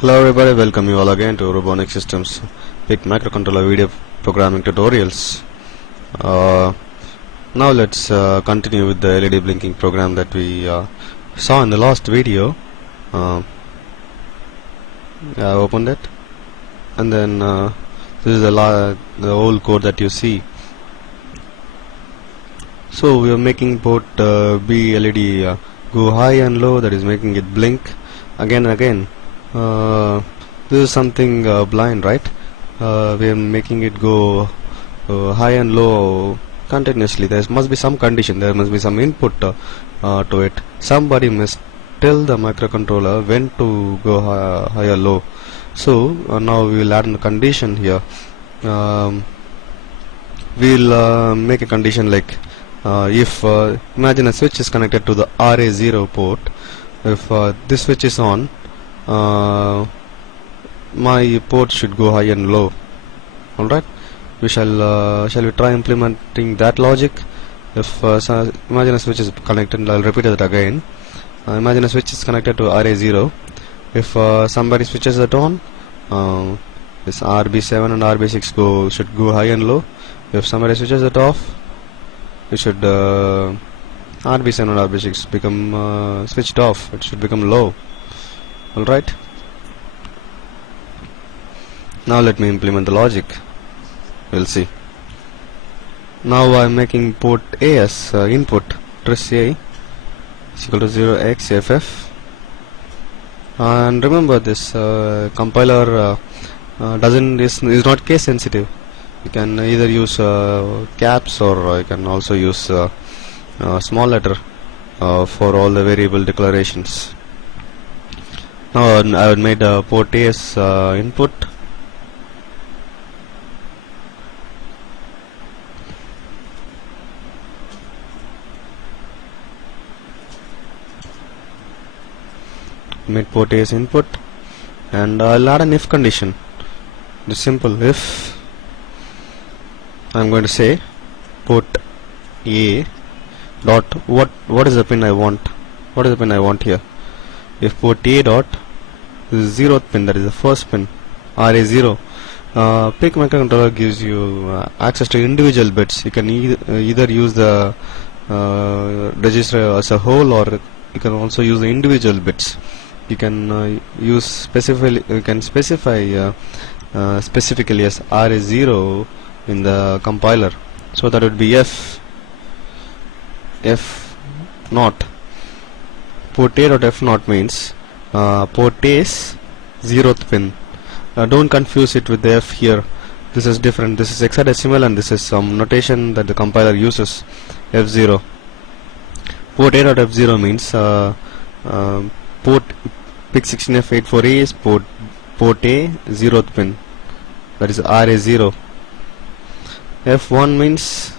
Hello everybody, welcome you all again to Robonic Systems Big Microcontroller video programming tutorials. Now let's continue with the LED blinking program that we saw in the last video. I opened it, and then this is the whole code that you see. So we are making both B LED go high and low, that is making it blink again and again. This is something blind, right? We are making it go high and low continuously. There must be some condition, there must be some input to it. Somebody must tell the microcontroller when to go high or low. So now we will add a condition here. We'll make a condition like if imagine a switch is connected to the RA0 port. If this switch is on, my port should go high and low. Alright, we shall we try implementing that logic. If imagine a switch is connected, I'll repeat it again. Imagine a switch is connected to RA0. If somebody switches it on, this RB7 and RB6 should go high and low. If somebody switches it off, it should RB7 and RB6 become switched off. It should become low. Alright, now let me implement the logic. We'll see. Now I'm making port A as input. Trace A is equal to 0xFF, and remember this compiler is not case sensitive. You can either use caps, or you can also use small letter for all the variable declarations. Now I have made port A as input. Made port A as input, and I'll add an if condition. The simple if I'm going to say port A dot what is the pin I want? What is the pin I want here? If port A dot is 0th pin, that is the first pin, RA0. PIC microcontroller gives you access to individual bits. You can either use the register as a whole, or you can also use the individual bits. You can specifically as RA0 in the compiler. So that would be F naught. Port A dot F naught means port A's 0th pin. Don't confuse it with the F here. This is different. This is hexadecimal, and this is some notation that the compiler uses. F0. Port A dot F0 means port PIC16F84A is port A 0th pin, that is RA0. F1 means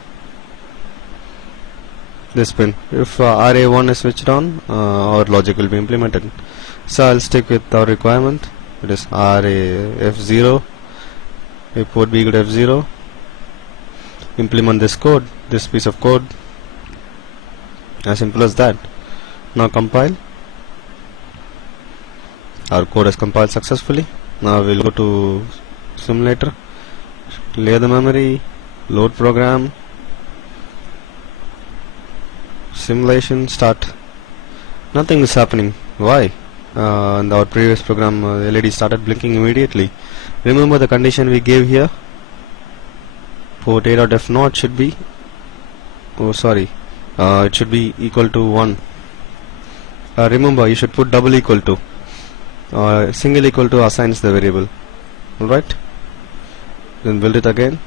this pin. If RA1 is switched on, our logic will be implemented. So I'll stick with our requirement. It is RA F0. If port B equal to F0, implement this code, this piece of code. As simple as that. Now compile. Our code has compiled successfully. Now we'll go to simulator, clear the memory, load program, simulation, start. Nothing is happening. Why? In our previous program, the LED started blinking immediately. Remember the condition we gave here? Port A dot F naught should be, it should be equal to 1. Remember, you should put double equal to. Single equal to assigns the variable. Alright, then build it again.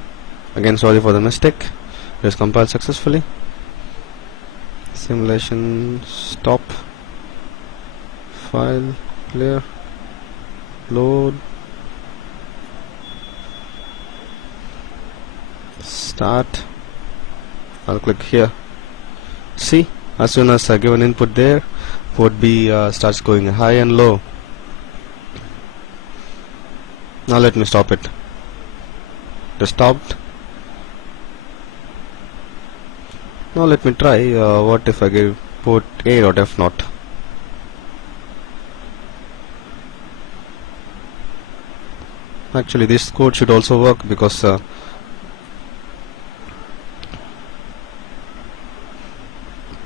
Sorry for the mistake. Just compile successfully. Simulation, stop, file, clear, load, start. I'll click here. See, as soon as I give an input there, port B starts going high and low. Now let me stop it. It stopped. Now let me try. What if I give port A dot F naught? Actually this code should also work because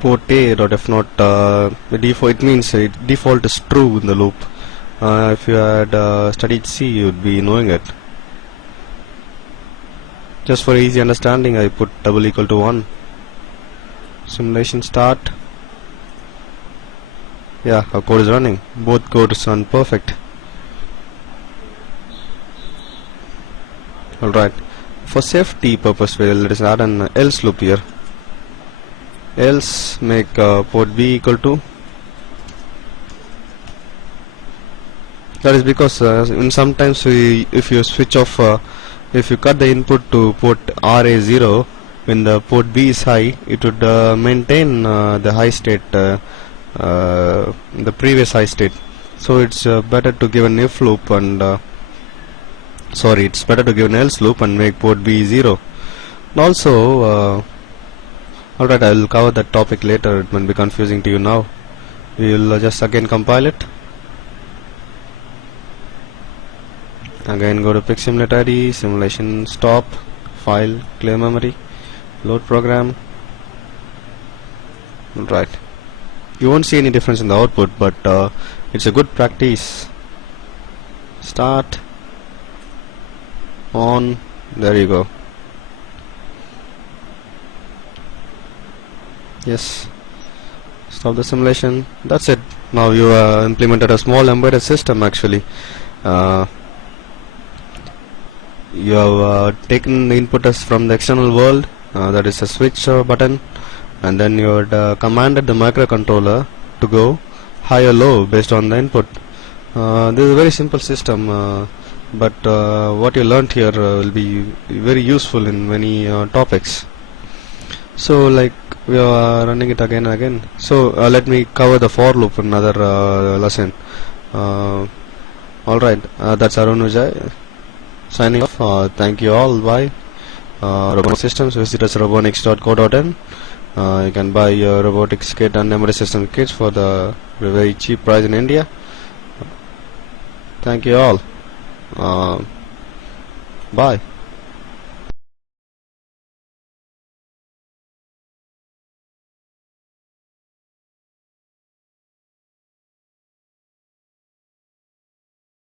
port A dot f not the default, it means default is true in the loop. If you had studied C, you would be knowing it. Just for easy understanding, I put double equal to 1. Simulation start. Yeah, our code is running. Both codes run perfect. Alright, for safety purpose, let us add an else loop here. Else make port B equal to. That is because sometimes if you switch off, if you cut the input to port RA0 when the port B is high, it would maintain the high state, the previous high state. So it's better to give an if loop and it's better to give an else loop and make port B 0. And also, alright, I will cover that topic later. It might be confusing to you now. We will just again compile it. Again go to PixSimulate ID, simulation stop, file, clear memory, load program. Right. You won't see any difference in the output, but it's a good practice. Start, on, there you go. Yes. Stop the simulation. That's it. Now you implemented a small embedded system actually. You have taken the input as from the external world, that is a switch button, and then you had commanded the microcontroller to go high or low based on the input. This is a very simple system, but what you learnt here will be very useful in many topics. So like we are running it again and again. So let me cover the for loop in another lesson. Alright, that's Arun Vijay signing off. Thank you all. Bye. Robotics Systems, visit us robonics.co.in. You can buy your robotics kit and embedded system kits for the very cheap price in India. Thank you all. Bye.